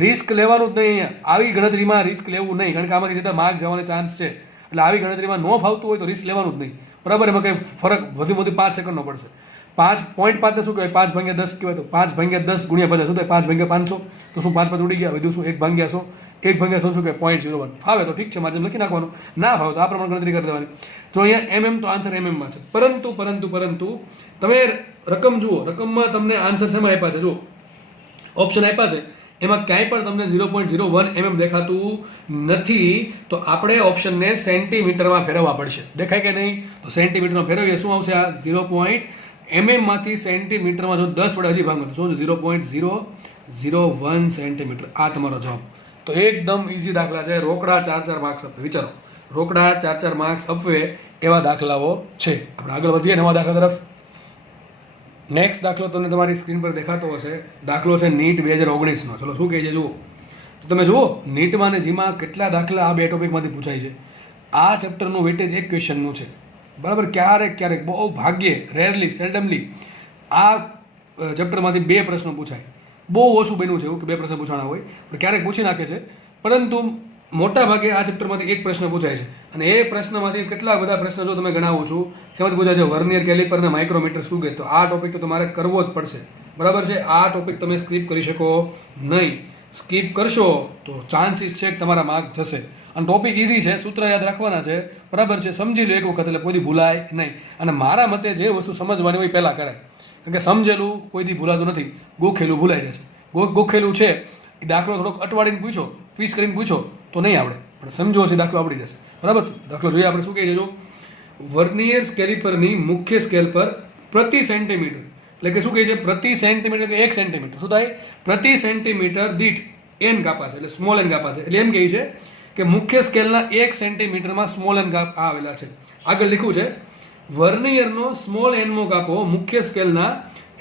રિસ્ક લેવાનું જ નહીં અહીંયા. આવી ગણતરીમાં રિસ્ક લેવું નહીં, કારણ કે આમાંથી સીધા માર્ક જવાનો ચાન્સ છે. એટલે આવી ગણતરીમાં ન ફાવતું હોય તો રિસ્ક લેવાનું જ નહીં, બરાબર? એમાં કંઈ ફરક વધુ 5 સેકન્ડનો પડશે. 5.5 શું કહેવાય? 5/10 કહેવાય. તો 5/10 ગુણ્યા 50 શું થાય? 5/500. તો શું 5 ઉડી ગયા? વધુ શું? 1/100. 1/100 શું કહેવાય? 0.01. ફાવે તો ઠીક છે, મારે લખી નાખવાનું. ના ફાવે તો આ પ્રમાણે ગણતરી કરી દેવાની. તો અહીંયા mm, તો આન્સર mm માં છે. પરંતુ તમે રકમ જુઓ, રકમમાં તમને આન્સર શેમાં આપ્યા છે? જુઓ ઓપ્શન આપ્યા છે એમાં ક્યાંય પણ તમને 0.01 mm દેખાતું નથી, તો આપણે ઓપ્શનને સેન્ટીમીટરમાં ફેરવવા પડશે. દેખાય કે નહીં? તો સેન્ટીમીટરમાં ફેરવીએ. શું આવશે? આ 0.mm માંથી સેન્ટીમીટરમાં જો 10 વડે હજી ભાગો તો શું? 0.001 સેન્ટીમીટર. આ તમારો જવાબ. તો એકદમ ઇઝી દાખલા છે. રોકડા 4 માર્ક્સ આપે. વિચારો, રોકડા 4 માર્ક્સ આપવે એવા દાખલાઓ છે. આપણે આગળ વધીએ નવા દાખલા તરફ. નેક્સ્ટ દાખલો તમને તમારી સ્ક્રીન પર દેખાતો હશે. દાખલો છે નીટ 2019નો. ચલો શું કહે છે જુઓ. તો તમે જુઓ નીટમાં ને જીમાં કેટલા દાખલા આ બે ટોપિકમાંથી પૂછાય છે. આ ચેપ્ટરનું વેટેજ એક ક્વેશ્ચનનું છે, બરાબર. ક્યારેક બહુ ભાગ્યે, રેરલી, સેલ્ડમલી આ ચેપ્ટરમાંથી 2 પ્રશ્નો પૂછાય. બહુ ઓછું બન્યું છે એવું કે 2 પ્રશ્ન પૂછાણા હોય, પણ ક્યારેક પૂછી નાખે છે. પરંતુ મોટા ભાગે આ ચેપ્ટરમાંથી એક પ્રશ્ન પૂછાય છે. અને એ પ્રશ્નમાંથી કેટલા બધા પ્રશ્નો જો તમે ગણાવું છું તેમાંથી પૂછાય છે વર્નિયર કેલિપર અને માઇક્રોમીટર શું કહે. તો આ ટોપિક તો તમારે કરવો જ પડશે, બરાબર છે. આ ટોપિક તમે સ્કીપ કરી શકો નહીં. સ્કીપ કરશો તો ચાન્સીસ છે કે તમારા માર્ક જશે. અને ટોપિક ઇઝી છે, સૂત્ર યાદ રાખવાના છે, બરાબર છે. સમજી લો એક વખત એટલે કોઈ ભૂલાય નહીં. અને મારા મતે જે વસ્તુ સમજવાની હોય પહેલાં કરાય, કારણ કે સમજેલું કોઈ દી ભૂલાતું નથી, ગોખેલું ભૂલાઈ જશે. ગોખેલું છે એ દાખલો થોડોક અટવાડીને પૂછો, ટ્વિસ્ટ કરીને પૂછો તો નહીં આવડે, પણ સમજો હશે દાખલો આવડી જશે, બરાબર. દાખલો જોઈએ આપણે. શું કહે છે જો, વર્નિયર કેલિપરની મુખ્ય સ્કેલ પર પ્રતિ સેન્ટીમીટર, એટલે કે શું કહે છે પ્રતિ સેન્ટીમીટર કે 1 સેન્ટીમીટર, શું થાય? પ્રતિ સેન્ટીમીટર દીઠ n કાપા છે, એટલે સ્મોલ n કાપા છે. એટલે એમ કહે છે કે મુખ્ય સ્કેલના 1 સેન્ટીમીટરમાં સ્મોલ n કાપ આવેલા છે. આગળ લખ્યું છે વર્નિયરનો સ્મોલ nમો કાપો મુખ્ય સ્કેલના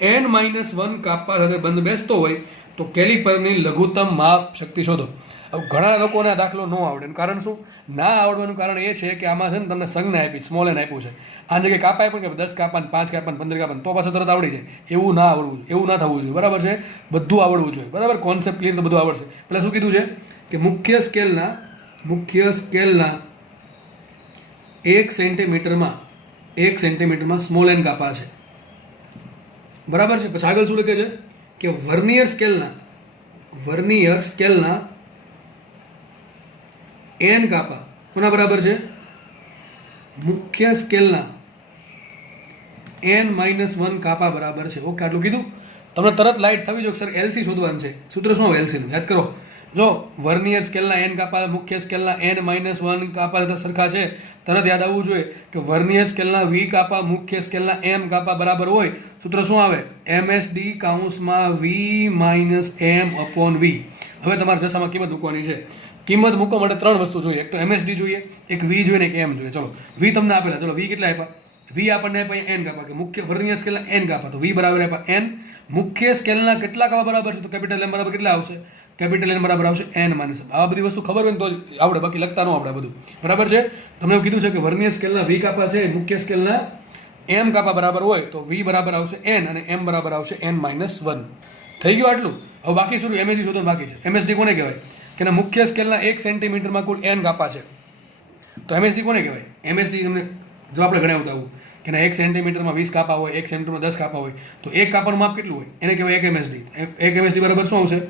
n-1 કાપા સાથે બંધ બેસતો હોય તો કેલિપરની લઘુત્તમ માપ શક્તિ શોધો. હવે ઘણા લોકોને આ દાખલો ન આવડે. કારણ શું? ના આવડવાનું કારણ એ છે કે આમાં છે ને તમને સંજ્ઞા આપી, સ્મોલ એન આપ્યું છે. આ જગ્યાએ કાપા આપ્યું કે 10 કાપા, 5 કાપા, 15 કાપા, તો પાછું તરત આવડી જાય. એવું ના આવડવું જોઈએ, એવું ના થવું જોઈએ, બરાબર છે. બધું આવડવું જોઈએ, બરાબર. કોન્સેપ્ટ ક્લિયર તો બધું આવડશે. પહેલાં શું કીધું છે કે મુખ્ય સ્કેલના 1 સેન્ટીમીટરમાં સ્મોલ એન કાપા છે, બરાબર છે. પછી આગળ શું લખે છે કે વર્નિયર સ્કેલના n કાપા કોના બરાબર છે? મુખ્ય સ્કેલના n-1 કાપા બરાબર છે. ઓકે, આટલું કીધું. તમને તરત લાઇટ થવી જોઈએ સર એલસી શોધવાનું છે. સૂત્ર શું હોય એલસીનું? યાદ કરો. જો વર્નિયર સ્કેલના n કાપા મુખ્ય સ્કેલના n-1 કાપા બધા સરખા છે, તરત યાદ આવવું જોઈએ કે વર્નિયર સ્કેલના v કાપા મુખ્ય સ્કેલના m કાપા બરાબર હોય. સૂત્ર શું આવે? MSD કૌંસમાં v - m/v. હવે તમારે જસામાં કિંમત મૂકવાની છે. કિંમત મૂકવા માટે 3 વસ્તુ જોઈએ. એક તો MSD જોઈએ, એક v જોઈએ ને એક m જોઈએ. ચલો v તમને આપેલા. ચલો v કેટલા આપ્યા? v આપણને આપ્યા n કાપા, કે મુખ્ય વર્નિયર સ્કેલના n કાપા, તો v બરાબર આપ્યા n. મુખ્ય સ્કેલના કેટલા કાપા બરાબર છે? તો કેપિટલ M બરાબર કેટલા આવશે? કેપિટલ N બરાબર આવશે n - આ બધી વસ્તુ ખબર હોય ને તો આવડે, બાકી લખતા ન આવડે બધું, બરાબર છે. તમને એવું કીધું છે કે વર્નિયર સ્કેલના v કાપા છે, મુખ્ય સ્કેલના m કાપા બરાબર હોય તો v બરાબર આવશે n અને m બરાબર આવશે n-1. થઈ ગયું આટલું. હવે બાકી શું? MSD શોધવાનું બાકી છે. MSD કોને કહેવાય? કે મુખ્ય સ્કેલના 1 સેન્ટીમીટરમાં કુલ n કાપા છે, તો MSD કોને કહેવાય? MSD તમને જો આપણે ગણાવતા આવું કે 1 સેન્ટીમીટરમાં 20 કાપા હોય, 1 સેન્ટીમીટરમાં 10 કાપા હોય, તો એક કાપાનું માપ કેટલું હોય? એને કહેવાય 1 MSD. 1 MSD બરાબર શું આવશે?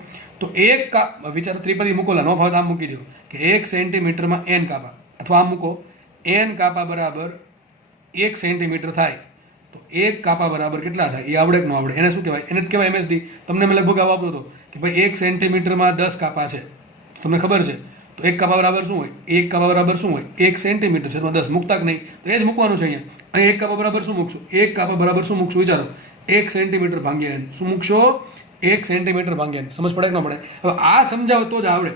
તો એક વિચાર ત્રિપદી મૂકોલા, ન ફાવે તો આમ મૂકી દો કે 1 સેન્ટીમીટરમાં n કાપા, અથવા આમ મૂકો n કાપા બરાબર 1 સેન્ટીમીટર થાય તો એક કાપા બરાબર કેટલા થાય? એ આવડે કે ન આવડે? એને શું કહેવાય? એને જ કહેવાય MSD. તમને મેં લગભગ આવો આપતો હતો કે ભાઈ 1 સેન્ટીમીટરમાં 10 કાપા છે, તમને ખબર છે, તો એક કાપા બરાબર શું હોય? એક કાપા બરાબર શું હોય? 1 સેન્ટીમીટર છે, 10 મૂકતા કે નહીં? તો એ જ મૂકવાનું છે અહીંયા. અહીં એક કાપા બરાબર શું મૂકશું? એક કાપા બરાબર શું મૂકશું? વિચારો. 1 સેન્ટીમીટર ભાગ્યા n. શું મૂકશો? 1 સેન્ટીમીટર ભાગ્યા n. સમજ પડે કે ન પડે? હવે આ સમજાવો તો જ આવડે,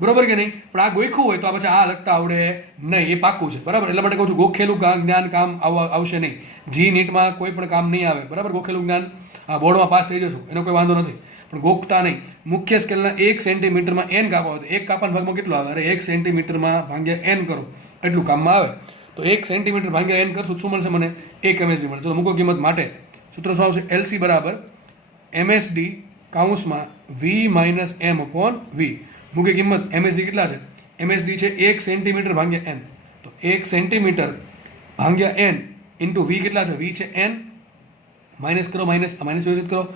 બરોબર કે નહીં? પણ આ ગોખ્યું હોય તો આ પછી આ લખતા આવડે નહીં, એ પાક્કું છે, બરાબર. એટલા માટે કહું છું ગોખેલું જ્ઞાન કામ આવશે નહીં. જી નીટમાં કોઈ પણ કામ નહીં આવે, બરાબર. ગોખેલું જ્ઞાન આ બોર્ડમાં પાસ થઈ જશું, એનો કોઈ વાંધો નથી, પણ ગોખતા નહીં. મુખ્ય સ્કેલના 1 સેન્ટીમીટરમાં n કાપા હોય તો એક કાપાના ભાગમાં કેટલો આવે? અરે 1 સેન્ટીમીટરમાં ભાગ્યા n કરો એટલું કામમાં આવે. તો 1 સેન્ટીમીટર ભાગ્યા n કરશું શું મળશે મને? 1 MSD મળશે. ચલો મૂકો કિંમત માટે. સૂત્ર શું આવશે? LC બરાબર MSD કૌંસમાં v - m/v. મૂકી કિંમત. MSD કેટલા છે? MSD છે 1 સેન્ટીમીટર ભાગ્યા n. તો 1 સેન્ટીમીટર ભાગ્યા n ઇન્ટુ v કેટલા છે? v છે n. માઇનસ કરો, માઇનસ વ્યવસ્થિત કરો.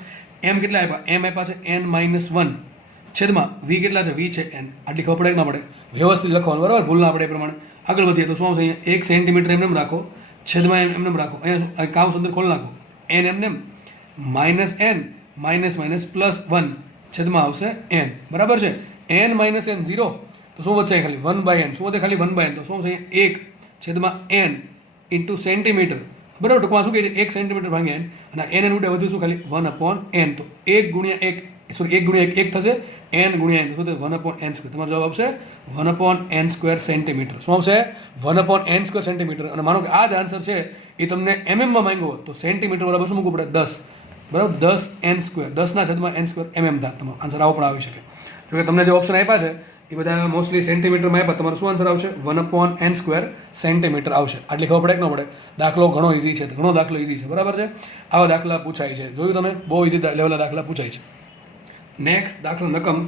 m કેટલા આપ્યા? m આપ્યા છે n-1 છેદમાં v કેટલા છે? v છે n. આટલી ખબર પડે કે ના પડે? વ્યવસ્થિત લખવાનું, બરાબર, ભૂલ ના પડે એ પ્રમાણે. આગળ વધીએ તો શું આવશે? અહીંયા 1 સેન્ટીમીટર એમને રાખો, છેદમાં એમને રાખો, અહીંયા કાઉન્સ અંદર ખોલી નાખો, n એમને -n -+1 છેદમાં આવશે n, બરાબર છે. n માઇનસ n 0, તો શું વધશે ખાલી 1/n. શું વધે ખાલી 1/n, તો શું છે 1 છેદમાં n ઇન્ટુ સેન્ટીમીટર, બરાબર. ટૂંકમાં શું કહે છે 1 સેન્ટીમીટર ભાગ્યા n, અને n ઉડે વધુ શું ખાલી 1/n. તો 1 ગુણ્યા 1 સોરી 1 ગુણ્યા 1 થશે, n ગુણ્યા n શું થશે 1/n². તમારો જવાબ આવશે 1/n² સેન્ટીમીટર. શું આવશે 1/n² સેન્ટીમીટર. અને માનો કે આ જ આન્સર છે એ તમને એમએમમાં માંગ્યો હોત તો સેન્ટીમીટર બરાબર શું મૂકવું પડે 10, બરાબર. 10n², 10 છેદમાં n² mm થાય. તમારો આન્સર આવો પણ આવી શકે. જો કે તમને જે ઓપ્શન આપ્યા છે એ બધા મોસ્ટલી સેન્ટીમીટરમાં આપ્યા. તમારો શું આન્સર આવશે 1/n² સેન્ટીમીટર આવશે. આટલી ખબર પડે કે ન પડે? દાખલો ઘણો ઇઝી છે, ઘણો દાખલો ઇઝી છે, બરાબર છે. આવા દાખલા પૂછાય છે, જોયું તમે, બહુ ઇઝી લેવલના દાખલા પૂછાય છે. નેક્સ્ટ દાખલો નકમ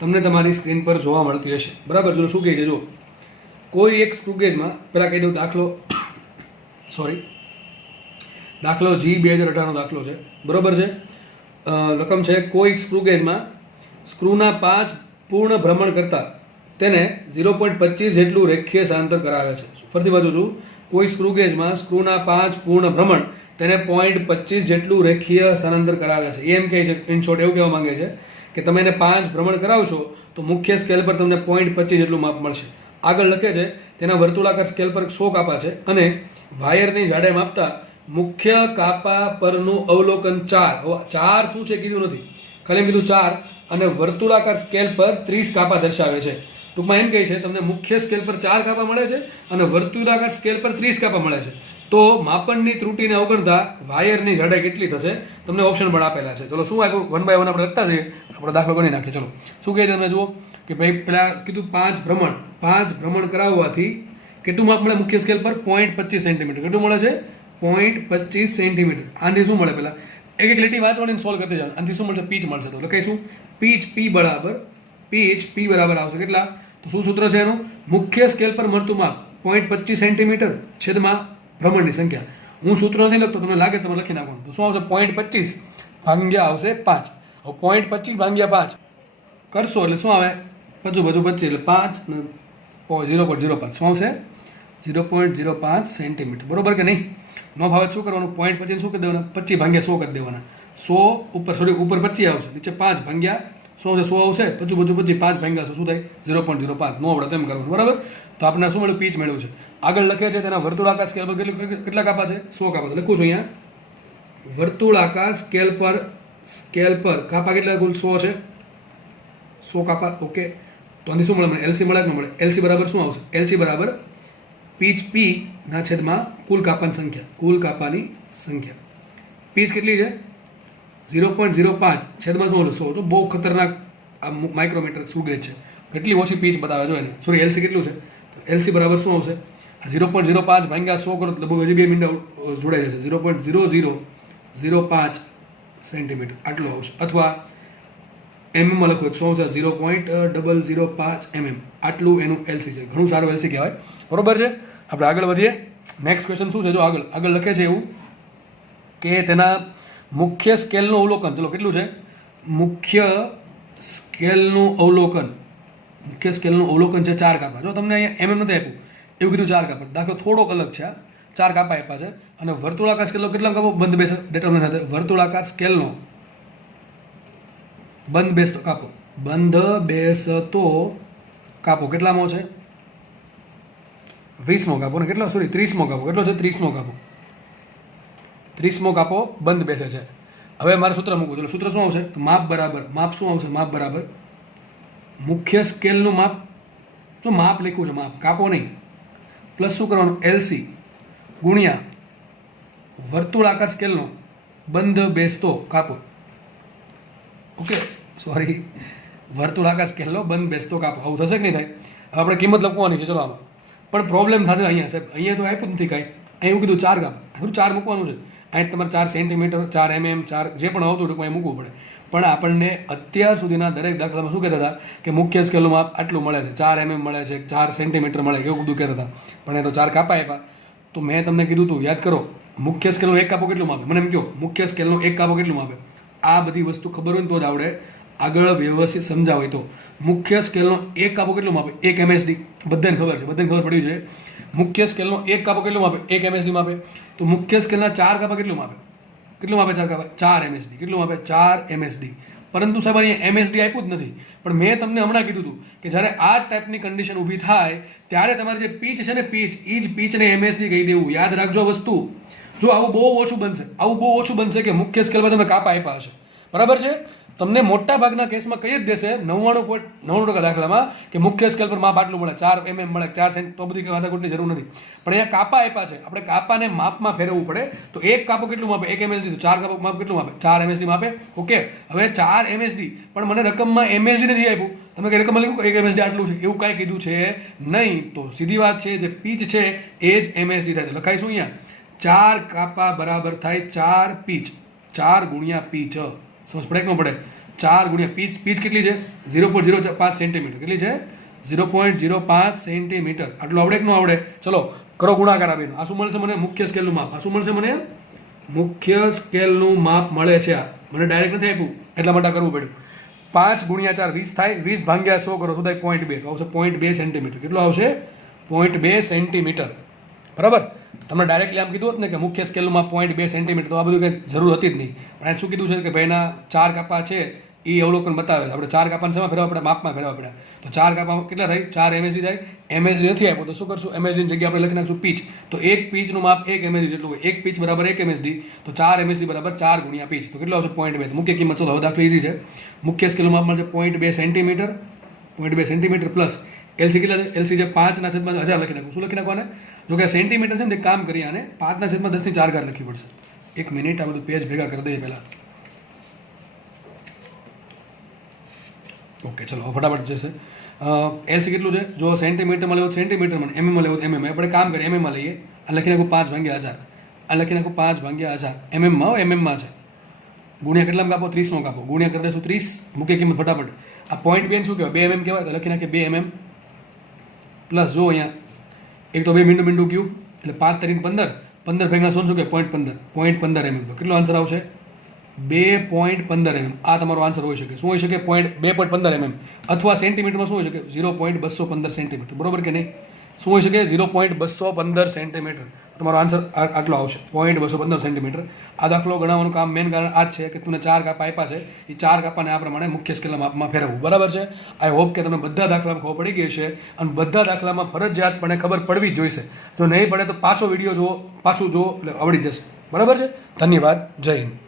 તમને તમારી સ્ક્રીન પર જોવા મળતી હશે, બરાબર. જો શું કહે છે, જો કોઈ એક સ્ક્રુગેજમાં, પહેલાં કહી દઉં દાખલો દાખલો G 2018નો દાખલો છે, બરાબર છે. રકમ છે કોઈ સ્ક્રુગેજમાં સ્ક્રૂના 5 પૂર્ણ ભ્રમણ કરતાં તેને 0.25 જેટલું રેખીય સ્થળાંતર કરાવે છે. ફરીથી વાંચું છું, કોઈ સ્ક્રુગેજમાં સ્ક્રૂના 5 પૂર્ણ ભ્રમણ તેને 0.25 જેટલું રેખીય સ્થળાંતર કરાવે છે. એમ કહે છે, ઇન શોર્ટ એવું કહેવા માંગે છે કે તમે એને 5 ભ્રમણ કરાવશો તો મુખ્ય સ્કેલ પર તમને 0.25 જેટલું માપ મળશે. આગળ લખે છે તેના વર્તુળાકાર સ્કેલ પર 100 કાપા છે અને વાયરની જાડાઈ માપતા મુખ્ય કાપા પરનું અવલોકન 4. 4 શું છે કીધું નથી, ખાલી એમ કીધું 4, અને વર્તુળાકાર સ્કેલ પર 30 કાપા દર્શાવે છે. ટૂંકમાં એમ કહે છે તમને મુખ્ય સ્કેલ પર 4 કાપા મળે છે અને વર્તુળાકાર સ્કેલ પર 30 કાપા મળે છે. તો માપનની ત્રુટીને અવગણતા વાયરની જાડાઈ કેટલી થશે? તમને ઓપ્શન પણ આપેલા છે. ચલો શું આપ્યું, 1 બાય 1 આપણે લખતા જઈએ, આપણે દાખલો ગણી નાખીએ. ચલો શું કહે છે તમે જુઓ કે ભાઈ પેલા કીધું 5 ભ્રમણ કરાવવાથી કેટલું માપ મળે મુખ્ય સ્કેલ પર? 0.25 સેન્ટીમીટર. કેટલું મળે છે? 0.25 સેન્ટીમીટર. આનાથી શું મળે? પહેલાં એક એક લીટી વાંચવાની સોલ્વ કરતી જવાનું. આનાથી શું મળશે? પીચ મળશે. તો લખાઈશું પીચ P બરાબર આવશે કેટલા? તો શું સૂત્ર છે એનું? મુખ્ય સ્કેલ પર મળતું માપ 0.25 સેન્ટીમીટર છેદમાં ભ્રમણની સંખ્યા. હું સૂત્ર નથી લખતો, તમને લાગે તમે લખી નાખવાનું. તો શું આવશે? 0.25 ભાગ્યા આવશે 5. હવે 0.25 ભાગ્યા 5 કરશો એટલે શું આવે? 25 એટલે 5 ને 0.05 શું આવશે? 0.05 સેન્ટીમીટર, બરોબર કે નહીં? નો ભાવે શું કરવાનું? 0.25 શું કરી દેવાના? 25 ભાગ્યા 100 કરી દેવાના. 100 ઉપર 25 આવશે, નીચે 5 ભાગ્યા 100 છે, 100 આવશે, 25 5 ભાગ્યા 100 શું થાય? 0.05. નો આવડે તેમ કરવાનું, બરાબર. તો આપણે શું મળ્યું? પીચ મેળવ્યું છે. આગળ લખે છે તેના વર્તુળાકાર સ્કેલ પર કેટલા કાપા છે? 100 કાપા છે. લખું છું અહીંયા વર્તુળાકાર સ્કેલ પર કાપા કેટલા? કુલ 100 છે, 100 કાપા. ઓકે, તો આની શું મળે મને? LC મળે કે ન મળે? LC બરાબર શું આવશે? LC બરાબર પીચ P ના છેદમાં કુલ કાપાની સંખ્યા. પીચ કેટલી છે? 0.05 છેદમાં શું આવશે? 100. તો બહુ ખતરનાક આ માઇક્રોમીટર સ્ક્રુગેજ છે. કેટલી ઓછી પીચ બતાવે જો એને. સોરી, LC કેટલું છે? તો LC બરાબર શું આવશે? 0.05 ભાગ્યા 100 કરો તો લગભગ હજી 2 મિનિટ જોડાઈ જશે. 0.0005 સેન્ટીમીટર આટલું આવશે. અથવા એમએમમાં લખો તો શું આવશે? 0.005 mm આટલું એનું LC છે. ઘણું સારું LC કહેવાય, બરોબર છે. આપણે આગળ વધીએ. નેક્સ્ટ ક્વેશ્ચન શું છે? જો આગળ લખે છે એવું કે તેના મુખ્ય સ્કેલનું અવલોકન. ચલો કેટલું છે? મુખ્ય સ્કેલનું અવલોકન છે 4 કાપા. જો તમને અહીંયા MM નથી આપ્યું, એવું કીધું 4 કાપા. દાખલો થોડોક અલગ છે. 4 કાપા આપ્યા છે અને વર્તુળાકાર સ્કેલનો કેટલા કાપો? બંધ બેસે ડેટરમિન સાથે વર્તુળાકાર સ્કેલનો બંધ બેસતો કાપો કેટલામો છે? 20મો કાપો ને કેટલો? સોરી 30મો કાપો. કેટલો છે? 30મો કાપો. 30મો કાપો બંધ બેસે છે. હવે મારે સૂત્ર મૂકવું. ચલો સૂત્ર શું આવશે? તો માપ શું આવશે? માપ બરાબર મુખ્ય સ્કેલનું માપ. તો માપ લખ્યું છે, માપ કાપો નહીં. પ્લસ શું કરવાનું? LC ગુણ્યા વર્તુળાકાર સ્કેલનો બંધ બેસતો કાપો. ઓકે, સોરી, વર્તુળાકાર સ્કેલનો બંધ બેસતો કાપો. આવું થશે કે નહીં થાય? હવે આપણે કિંમત લખવાની છે. ચલો આમાં પણ પ્રોબ્લેમ થશે અહીંયા સાહેબ. અહીંયા તો આપ્યું નથી કાંઈ. અહીં એવું કીધું 4 કાપા. થોડું 4 મૂકવાનું છે. અહીં તમારે 4 સેન્ટીમીટર, 4 mm, 4 જે પણ આવતું હતું અહીં મૂકવું પડે. પણ આપણને અત્યાર સુધીના દરેક દાખલામાં શું કહેતા હતા કે મુખ્ય સ્કેલનું માપ આટલું મળે છે, 4 mm મળે છે, 4 સેન્ટીમીટર મળે છે, એવું બધું કહેતા હતા. પણ એ તો 4 કાપા આપ્યા. તો મેં તમને કીધું હતું, યાદ કરો, મુખ્ય સ્કેલનો એક કાપો કેટલું માપે? મને એમ કહો, મુખ્ય સ્કેલનો એક કાપો કેટલું માપે? આ બધી વસ્તુ ખબર હોય ને તો જ આવડે. આગળ વ્યવસ્થિત સમજાવે તો મુખ્ય સ્કેલનો એક કાપો કેટલું માપે? 1 MSD. બધાને ખબર છે, બધાને ખબર પડી છે. મુખ્ય સ્કેલનો એક કાપો કેટલું માપે? 1 MSD માપે. તો મુખ્ય સ્કેલના 4 કાપા કેટલું માપે? 4 કાપા 4 MSD. કેટલું માપે? 4 MSD. પરંતુ સાહેબ અહીંયા એમએસડી આપ્યું જ નથી. પણ મેં તમને હમણાં કીધું હતું કે જ્યારે આ ટાઈપની કન્ડિશન ઊભી થાય ત્યારે તમારે જે પીચ છે ને પીચ એ જ પીચને એમએસડી કહી દેવું. યાદ રાખજો વસ્તુ. જો આવું બહુ ઓછું બનશે કે મુખ્ય સ્કેલમાં તમે કાપા આપ્યા હશે, બરાબર છે, તમને મોટા ભાગના કેસમાં કહી જ દેશે 99.99% દાખલામાં કે મુખ્ય સ્કેલ પર માપ આટલું મળે, 4 mm મળે, 4 સેન્ટ, તો બધી વાંધાકૂટની જરૂર નથી. પણ અહીંયા કાપા આપ્યા છે, આપણે કાપાને માપમાં ફેરવવું પડે. તો એક કાપો કેટલું માપે? 1 MSD. તો 4 કાપો માપ કેટલું માપે? 4 MSD માપે. ઓકે, હવે 4 MSD, પણ મને રકમમાં MSD નથી આપ્યું. તમે કઈ રકમમાં લખ્યું 1 MSD આટલું છે, એવું કાંઈ કીધું છે નહીં. તો સીધી વાત છે, જે પીચ છે એ જ MSD થાય. તો લખાઈશું અહીંયા 4 કાપા બરાબર થાય 4 પીચ. 4 ગુણ્યા પીચ. સમજ પડે કે ન પડે? 4 ગુણ્યા પીચ. પીચ કેટલી છે? 0.05 સેન્ટીમીટર. કેટલી છે? 0.05 સેન્ટીમીટર. આટલું આવડે કે ન આવડે? ચલો કરો ગુણાકાર આપીને. આ શું મળશે મને? મુખ્ય સ્કેલનું માપ. આ શું મળશે મને? મુખ્ય સ્કેલનું માપ મળે છે. આ મને ડાયરેક્ટ નથી આપ્યું, એટલા માટે કરવું પડ્યું. 5 ગુણ્યા 4 20 થાય. 20 ભાગ્યા 100 કરો તો થાય 0.2. તો આવશે 0.2 સેન્ટીમીટર. કેટલું આવશે? 0.2 સેન્ટીમીટર. બરાબર. તમને ડાયરેક્ટલી આમ કીધું હોત ને કે મુખ્ય સ્કેલનું માપ 0.2 સેન્ટીમીટર, તો આ બધું કંઈ જરૂર હતી જ નહીં. પણ આ શું કીધું છે કે ભાઈના 4 કાપા છે એ અવલોકન બતાવે છે. આપણે 4 કાપાને શેમાં ફેરવા પડે? માપમાં ફેરવા પડ્યા. તો 4 કાપામાં કેટલા થાય? 4 MSD થાય. MSD નથી આપ્યો તો શું કરશું? MSD ની જગ્યાએ આપણે લખી નાખશું પીચ. તો એક પીચનું માપ 1 MSD જેટલું હોય. એક પીચ બરાબર 1 MSD. તો 4 MSD બરાબર 4 ગુણ્યા પીચ. તો કેટલું આવશે? 0.2. તો મુખ્ય કિંમત. ચલો હવે દાખલો ઇઝી છે. મુખ્ય સ્કેલનું માપ મળશે 0.2 સેન્ટીમીટર. 0.2 સેન્ટીમીટર પ્લસ એલસી કેટલા છે? એલસી છે 5/1000 લખી નાખું. શું લખી નાખવાને? જો કે સેન્ટીમીટર છે ને, કામ કરી આને 5/10 લખવી પડશે. 1 મિનિટ, આ બધું પેજ ભેગા કરી દઈએ પહેલાં. ઓકે, ચલો ફટાફટ જશે. એલસી કેટલું છે? જો સેન્ટીમીટરમાં લેવું સેન્ટીમીટરમાં, એમએમમાં લેવું એમએમ. આપણે કામ કરીએ એમએમમાં લઈએ. આ લખી નાખું 5/1000. આ લખી નાખું 5/1000. એમએમમાં છે. ગુણ્યા કેટલામાં કાપો? 30માં કાપો. ગુણ્યા કરી દઈશું 30. મુખ્ય કિંમત ફટાફટ. આ 0.2 શું કહેવાય? 2 mm કહેવાય. તો લખી નાખીએ 2 mm પ્લસ જો અહીંયા એક તો 2 મીંડું ગયું એટલે 5 તરીને 15. 15 ભેગા શું કે 0.15 mm. તો કેટલો આન્સર આવશે? 2.15 mm. આ તમારો આન્સર હોઈ શકે. શું હોઈ શકે? 2.15 mm. અથવા સેન્ટીમીટરમાં શું હોઈ શકે? 0.215 સેન્ટીમીટર. બરોબર કે નહીં? શું હોઈ શકે? 0.215 સેન્ટીમીટર. તમારો આન્સર આટલો આવશે, 0.215 સેન્ટીમીટર. આ દાખલો ગણાવવાનું કામ મેન કારણ આ જ છે કે તમને 4 કાપા આપ્યા છે, એ 4 કાપાને આ પ્રમાણે મુખ્ય સ્કેલના માપમાં ફેરવવું. બરાબર છે? આઈ હોપ કે તમને બધા દાખલામાં ખબર પડી ગઈ છે, અને બધા દાખલામાં ફરજિયાતપણે ખબર પડવી જ જોઈશે. જો નહીં પડે તો પાછો વિડીયો જુઓ, પાછું જુઓ એટલે આવડી જશે. બરાબર છે? ધન્યવાદ. જય હિન્દ.